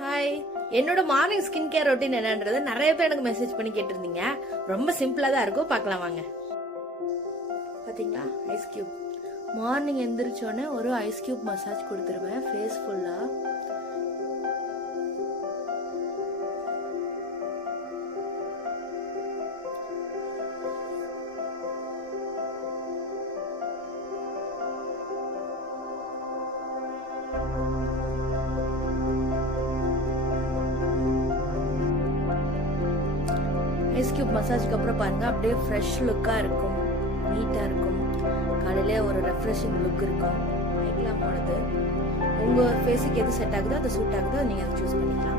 ஹாய், என்னோட morning skin care routine என்னன்றது நிறைய பேர் எனக்கு மெசேஜ் பண்ணி கேட்டிருந்தீங்க. ரொம்ப சிம்பிளா தான் இருக்கும், பார்க்கலாம் வாங்க. பாத்தீங்களா, ஐஸ் கியூப். மார்னிங் எந்திரிச்சோடனே ஒரு ஐஸ் கியூப் மசாஜ் கொடுத்துருவேன் ஃபேஸ் ஃபுல்லா. ஐஸ் கியூப் மசாஜ்க்கு அப்புறம் பாருங்க, அப்படியே ஃப்ரெஷ் லுக்காக இருக்கும், நீட்டாக இருக்கும். காலையிலே ஒரு ரெஃப்ரெஷிங் லுக் இருக்கும். நைட்லாமோடது உங்கள் ஃபேஸுக்கு எது செட் ஆகுதோ, அது சூட் ஆகுதோ, நீங்கள் அதை சூஸ் பண்ணிக்கலாம்.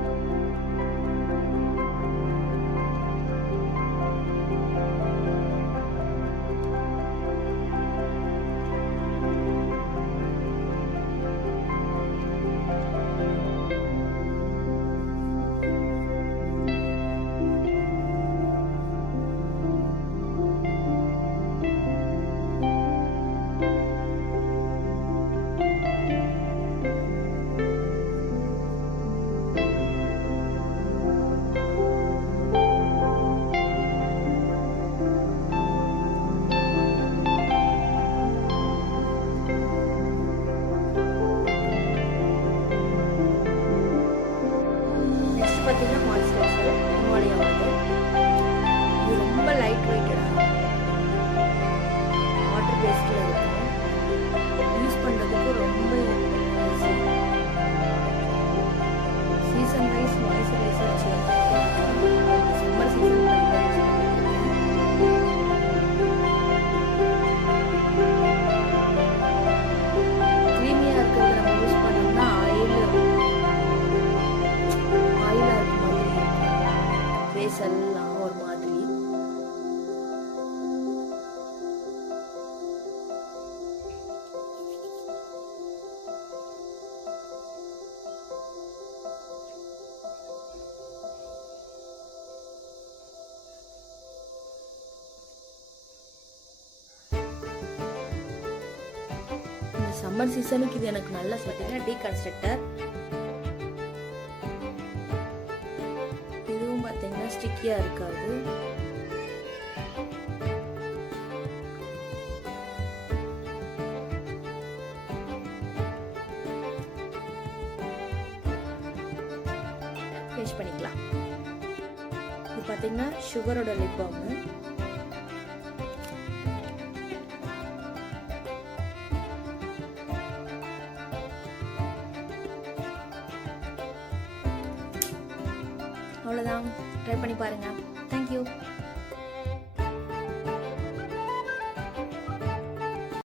பார்த்தீங்கன்னா மாய்ஸ்சரைசர் ஹிமாலயா வந்து இது ரொம்ப லைட் வெயிட்டடாக வாட்டர் பேஸ்டில் இருக்கும். யூஸ் பண்ணுறதுக்கு ரொம்ப easy. Season wise moisturiser change summer season க்ரீமியாக இருக்கிறத நம்ம யூஸ் பண்ணோம்னா ஃபேஸ் எல்லாம் ஒரு மாதிரி. இந்த சம்மர் சீசனுக்கு இது எனக்கு நல்லா பார்த்தீங்கன்னா டீகன்ஸ்ட்ரக்டர். பார்த்தீங்கன்னா ஸ்டிக்கியா இருக்காது. ஃபினிஷ் பண்ணிக்கலாம். இது பார்த்தீங்கன்னா சுகரோட லிப் பாம். அவ்வளோதான், ட்ரை பண்ணி பாருங்க. தேங்க்யூ.